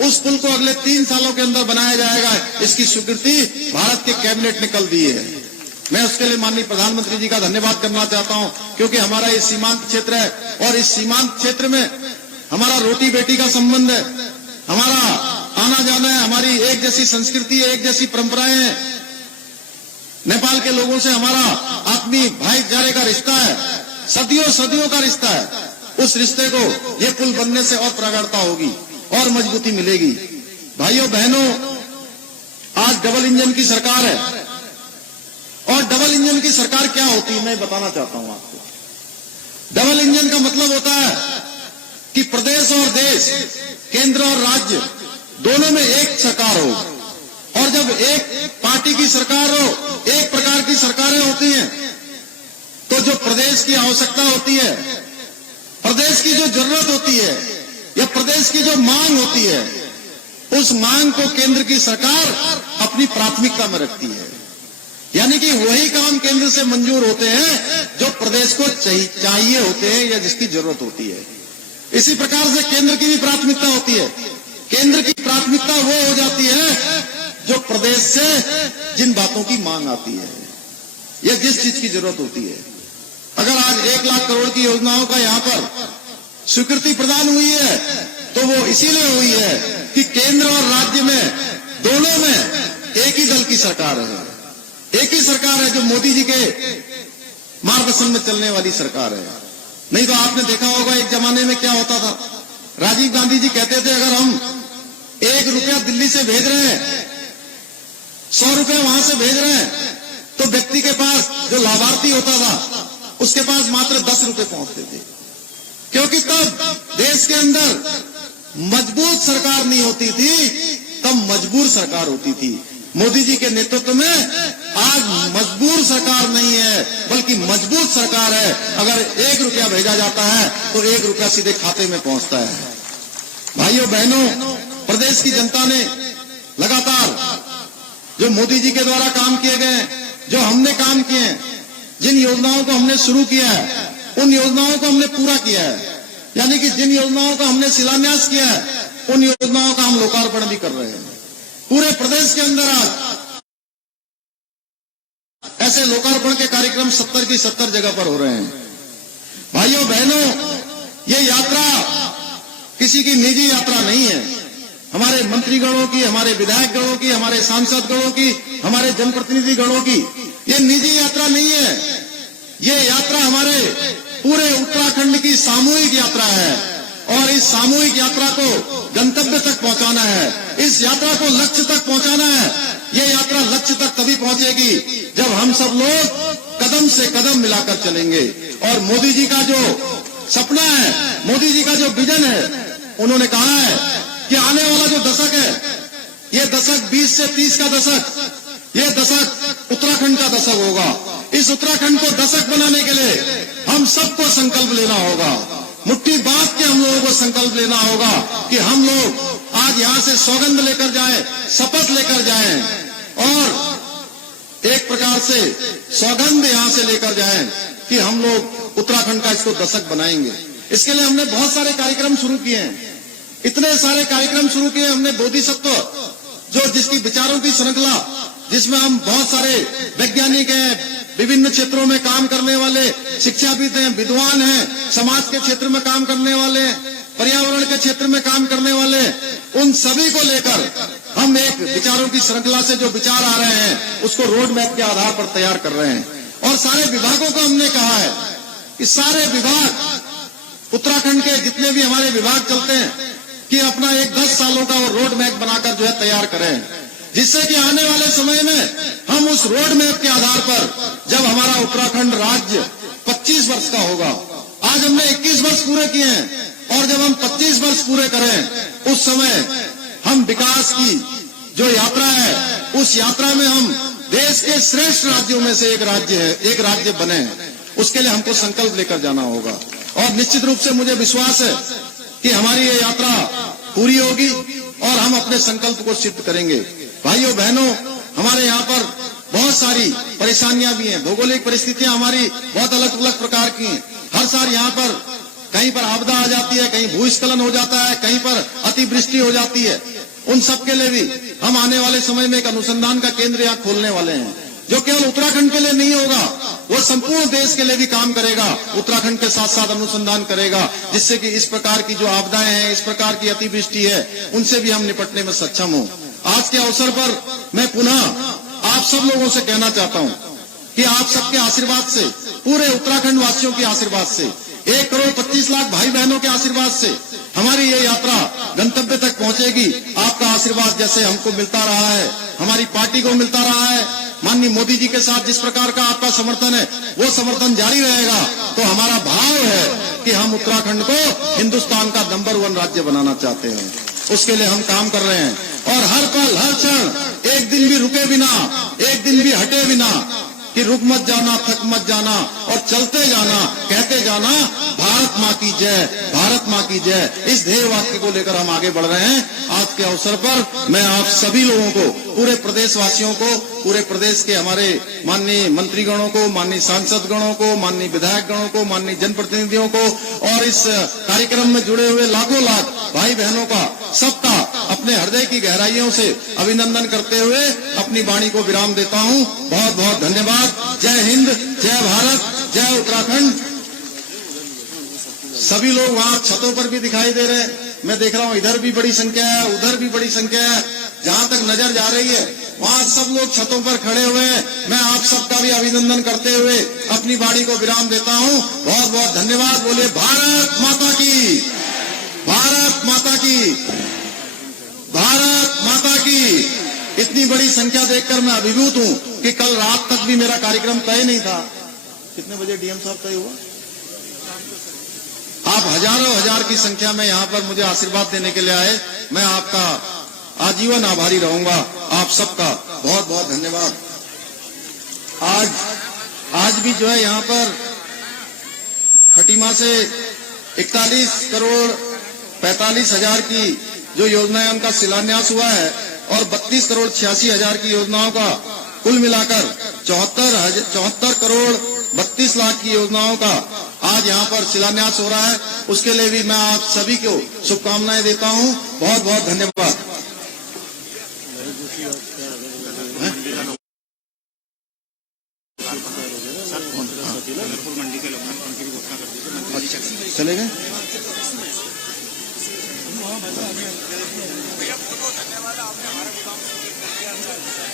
उस पुल को अगले 3 सालों के अंदर बनाया जाएगा। इसकी स्वीकृति भारत के कैबिनेट ने कल दी है। मैं उसके लिए माननीय प्रधानमंत्री जी का धन्यवाद करना चाहता हूं, क्योंकि हमारा ये सीमांत क्षेत्र है और इस सीमांत क्षेत्र में हमारा रोटी बेटी का संबंध है, हमारा आना जाना है, हमारी एक जैसी संस्कृति है, एक जैसी परंपराएं हैं। नेपाल के लोगों से हमारा आत्मीय भाईचारे का रिश्ता है, सदियों सदियों का रिश्ता है। उस रिश्ते को ये पुल बनने से और प्रगाढ़ता होगी और मजबूती मिलेगी। भाइयों बहनों, आज डबल इंजन की सरकार है और डबल इंजन की सरकार क्या होती है मैं बताना चाहता हूं आपको। डबल इंजन का मतलब होता है कि प्रदेश और देश, केंद्र और राज्य दोनों में एक सरकार हो। और जब एक पार्टी की सरकार हो, एक प्रकार की सरकारें होती हैं, तो जो प्रदेश की आवश्यकता होती है, प्रदेश की जो जरूरत होती है या प्रदेश की जो मांग होती है, उस मांग को केंद्र की सरकार अपनी प्राथमिकता में रखती है। यानी कि वही काम केंद्र से मंजूर होते हैं जो प्रदेश को चाहिए होते हैं या जिसकी जरूरत होती है। इसी प्रकार से केंद्र की भी प्राथमिकता होती है। केंद्र की प्राथमिकता वो हो जाती है जो प्रदेश से जिन बातों की मांग आती है या जिस चीज की जरूरत होती है। अगर आज 1 लाख करोड़ की योजनाओं का यहाँ पर स्वीकृति प्रदान हुई है, तो वो इसीलिए हुई है कि केंद्र और राज्य में दोनों में एक ही दल की सरकार है, एक ही सरकार है जो मोदी जी के मार्गदर्शन में चलने वाली सरकार है। नहीं तो आपने देखा होगा एक जमाने में क्या होता था, राजीव गांधी जी कहते थे अगर हम 1 रुपया दिल्ली से भेज रहे हैं, 100 रुपया वहां से भेज रहे हैं, तो व्यक्ति के पास जो लाभार्थी होता था उसके पास मात्र 10 रुपए पहुंचते थे। क्योंकि तब देश के अंदर मजबूत सरकार नहीं होती थी, तब मजबूर सरकार होती थी। मोदी जी के नेतृत्व में आज मजबूर सरकार नहीं है बल्कि मजबूत सरकार है। अगर 1 रुपया भेजा जाता है तो 1 रुपया सीधे खाते में पहुंचता है। भाइयों बहनों, प्रदेश की जनता ने लगातार जो मोदी जी के द्वारा काम किए गए, जो हमने काम किए हैं, जिन योजनाओं को हमने शुरू किया है, उन योजनाओं को हमने पूरा किया है। यानी कि जिन योजनाओं का हमने शिलान्यास किया है, उन योजनाओं का हम लोकार्पण भी कर रहे हैं। पूरे प्रदेश के अंदर आज ऐसे लोकार्पण के कार्यक्रम 70 की 70 जगह पर हो रहे हैं। भाइयों बहनों, ये यात्रा किसी की निजी यात्रा नहीं है। हमारे मंत्रीगणों की, हमारे विधायक गणों की, हमारे सांसद गणों की, हमारे जनप्रतिनिधि गणों की ये निजी यात्रा नहीं है। ये यात्रा हमारे पूरे उत्तराखंड की सामूहिक यात्रा है और इस सामूहिक यात्रा को गंतव्य तक पहुंचाना है, इस यात्रा को लक्ष्य तक पहुंचाना है। ये यात्रा लक्ष्य तक तभी पहुंचेगी जब हम सब लोग कदम से कदम मिलाकर चलेंगे। और मोदी जी का जो सपना है, मोदी जी का जो विजन है, उन्होंने कहा है कि आने वाला जो दशक है, ये दशक 20 से 30 का दशक, ये दशक उत्तराखंड का दशक होगा। इस उत्तराखंड को दशक बनाने के लिए हम सबको संकल्प लेना होगा। मुट्ठी बांध के हम लोगों को संकल्प लेना होगा कि हम लोग आज यहाँ से सौगंध लेकर जाएं, शपथ लेकर जाएं और एक प्रकार से सौगंध यहाँ से लेकर जाएं कि हम लोग उत्तराखंड का इसको दशक बनाएंगे। इसके लिए हमने बहुत सारे कार्यक्रम शुरू किए हैं, इतने सारे कार्यक्रम शुरू किए हमने। बोधिसत्व जो जिसकी विचारों की श्रृंखला, जिसमें हम बहुत सारे वैज्ञानिक हैं, विभिन्न क्षेत्रों में काम करने वाले शिक्षाविद हैं, विद्वान हैं, समाज के क्षेत्र में काम करने वाले, पर्यावरण के क्षेत्र में काम करने वाले, उन सभी को लेकर हम एक विचारों की श्रृंखला से जो विचार आ रहे हैं उसको रोड मैप के आधार पर तैयार कर रहे हैं। और सारे विभागों को हमने कहा है कि सारे विभाग, उत्तराखंड के जितने भी हमारे विभाग चलते हैं, कि अपना एक 10 सालों का वो रोड मैप बनाकर जो है तैयार करें, जिससे कि आने वाले समय में हम उस रोड मैप के आधार पर जब हमारा उत्तराखंड राज्य 25 वर्ष का होगा, आज हमने 21 वर्ष पूरे किए हैं, और जब हम 25 वर्ष पूरे करें उस समय हम विकास की जो यात्रा है, उस यात्रा में हम देश के श्रेष्ठ राज्यों में से एक राज्य बने। उसके लिए हमको संकल्प लेकर जाना होगा और निश्चित रूप से मुझे विश्वास है कि हमारी ये यात्रा पूरी होगी और हम अपने संकल्प को सिद्ध करेंगे। भाइयों बहनों, हमारे यहाँ पर बहुत सारी परेशानियां भी हैं, भौगोलिक परिस्थितियां हमारी बहुत अलग अलग प्रकार की हैं। हर साल यहाँ पर कहीं पर आपदा आ जाती है, कहीं भूस्खलन हो जाता है, कहीं पर अतिवृष्टि हो जाती है। उन सब के लिए भी हम आने वाले समय में एक अनुसंधान का केंद्र यहाँ खोलने वाले हैं, जो केवल उत्तराखंड के लिए नहीं होगा, वो संपूर्ण देश के लिए भी काम करेगा, उत्तराखंड के साथ साथ अनुसंधान करेगा, जिससे कि इस प्रकार की जो आपदाएं हैं, इस प्रकार की अतिवृष्टि है, उनसे भी हम निपटने में सक्षम हो। आज के अवसर पर मैं पुनः आप सब लोगों से कहना चाहता हूं कि आप सबके आशीर्वाद से, पूरे उत्तराखंड वासियों के आशीर्वाद से, 1 करोड़ 25 लाख भाई बहनों के आशीर्वाद से हमारी ये यात्रा गंतव्य तक पहुंचेगी। आपका आशीर्वाद जैसे हमको मिलता रहा है, हमारी पार्टी को मिलता रहा है, माननीय मोदी जी के साथ जिस प्रकार का आपका समर्थन है, वो समर्थन जारी रहेगा। तो हमारा भाव है कि हम उत्तराखंड को हिंदुस्तान का नंबर 1 राज्य बनाना चाहते हैं। उसके लिए हम काम कर रहे हैं और हर पल हर क्षण एक दिन भी रुके बिना, एक दिन भी हटे बिना कि रुक मत जाना, थक मत जाना और चलते जाना, कहते जाना भारत माँ की जय, भारत माँ की जय। इस ध्येय वाक्य को लेकर हम आगे बढ़ रहे हैं। आज के अवसर पर मैं आप सभी लोगों को, पूरे प्रदेशवासियों को, पूरे प्रदेश के हमारे माननीय मंत्रीगणों को, माननीय सांसद गणों को, माननीय विधायक गणों को, माननीय जनप्रतिनिधियों को और इस कार्यक्रम में जुड़े हुए लाखों लाख भाई बहनों का, सबका अपने हृदय की गहराइयों से अभिनंदन करते हुए अपनी वाणी को विराम देता हूं। बहुत बहुत धन्यवाद। जय हिंद, जय भारत, जय उत्तराखंड। सभी लोग वहां छतों पर भी दिखाई दे रहे हैं। मैं देख रहा हूं इधर भी बड़ी संख्या है, उधर भी बड़ी संख्या है। जहां तक नजर जा रही है वहां सब लोग छतों पर खड़े हुए हैं। मैं आप सबका भी अभिनंदन करते हुए अपनी वाणी को विराम देता हूं। बहुत बहुत धन्यवाद। बोलिए भारत माता की, भारत माता की, भारत माता की। इतनी बड़ी संख्या देखकर मैं अभिभूत हूं कि कल रात तक भी मेरा कार्यक्रम तय नहीं था। कितने बजे डीएम साहब तय हुआ? आप हजारों हजार की संख्या में यहाँ पर मुझे आशीर्वाद देने के लिए आए। मैं आपका आजीवन आभारी रहूंगा। आप सबका बहुत बहुत धन्यवाद। आज भी जो है यहाँ पर खटीमा से 41 करोड़ 45 हजार की जो योजनाएं उनका शिलान्यास हुआ है और 32 करोड़ 86 हजार की योजनाओं का कुल मिलाकर 74 करोड़ 32 लाख की योजनाओं का आज यहाँ पर शिलान्यास हो रहा है। उसके लिए भी मैं आप सभी को शुभकामनाएं देता हूँ। बहुत बहुत धन्यवाद। चले गए?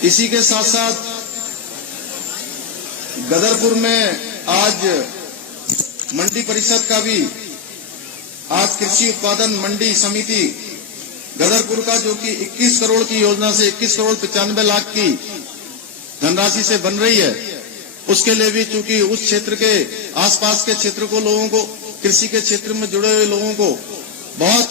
इसी के साथ साथ गदरपुर में आज मंडी परिषद का भी आज कृषि उत्पादन मंडी समिति गदरपुर का जो कि 21 करोड़ की योजना से 21 करोड़ 95 लाख की धनराशि से बन रही है, उसके लिए भी चूंकि उस क्षेत्र के आसपास के क्षेत्र को लोगों को, कृषि के क्षेत्र में जुड़े हुए लोगों को बहुत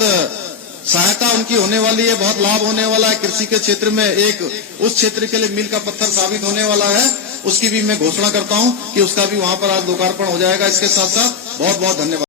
सहायता उनकी होने वाली है, बहुत लाभ होने वाला है। कृषि के क्षेत्र में एक उस क्षेत्र के लिए मील का पत्थर साबित होने वाला है। उसकी भी मैं घोषणा करता हूं कि उसका भी वहां पर आज लोकार्पण हो जाएगा। इसके साथ साथ बहुत बहुत धन्यवाद।